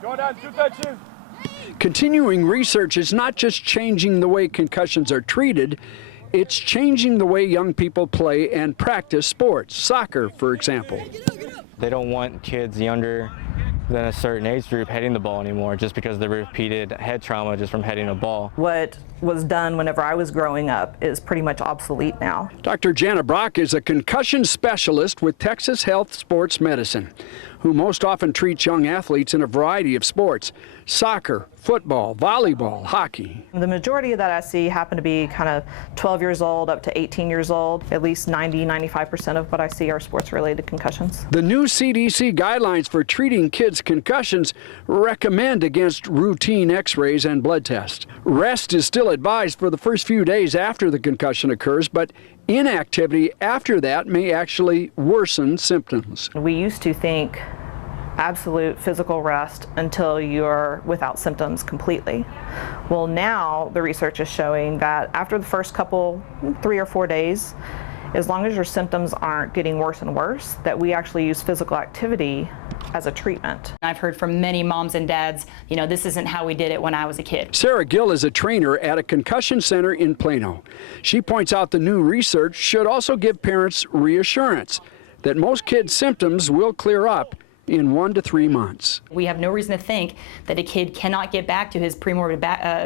Go down, 2 touches. Continuing research is not just changing the way concussions are treated, it's changing the way young people play and practice sports, soccer, for example. They don't want kids younger than a certain age group heading the ball anymore just because of the repeated head trauma just from heading a ball. What was done whenever I was growing up is pretty much obsolete now. Dr. Jana Brock is a concussion specialist with Texas Health Sports Medicine, who most often treats young athletes in a variety of sports: soccer, football, volleyball, hockey. The majority of that I see happen to be kind of 12 years old up to 18 years old. At least 90–95% of what I see are sports-related concussions. The new CDC guidelines for treating kids' concussions recommend against routine x-rays and blood tests. Rest is still advised for the first few days after the concussion occurs, but inactivity after that may actually worsen symptoms. We used to think absolute physical rest until you're without symptoms completely. Well, now the research is showing that after the first couple, 3 or 4 days, as long as your symptoms aren't getting worse and worse, that we actually use physical activity as a treatment. I've heard from many moms and dads, you know, this isn't how we did it when I was a kid. Sarah Gill is a trainer at a concussion center in Plano. She points out the new research should also give parents reassurance that most kids' symptoms will clear up in 1 to 3 months. We have no reason to think that a kid cannot get back to his premorbid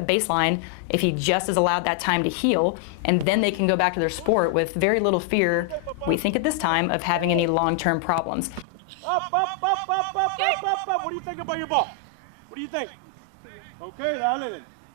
baseline if he just is allowed that time to heal, and then they can go back to their sport with very little fear, we think at this time, of having any long-term problems. Up, up, up, up, up, up, up, up. What do you think about your ball? What do you think? Okay, dale then.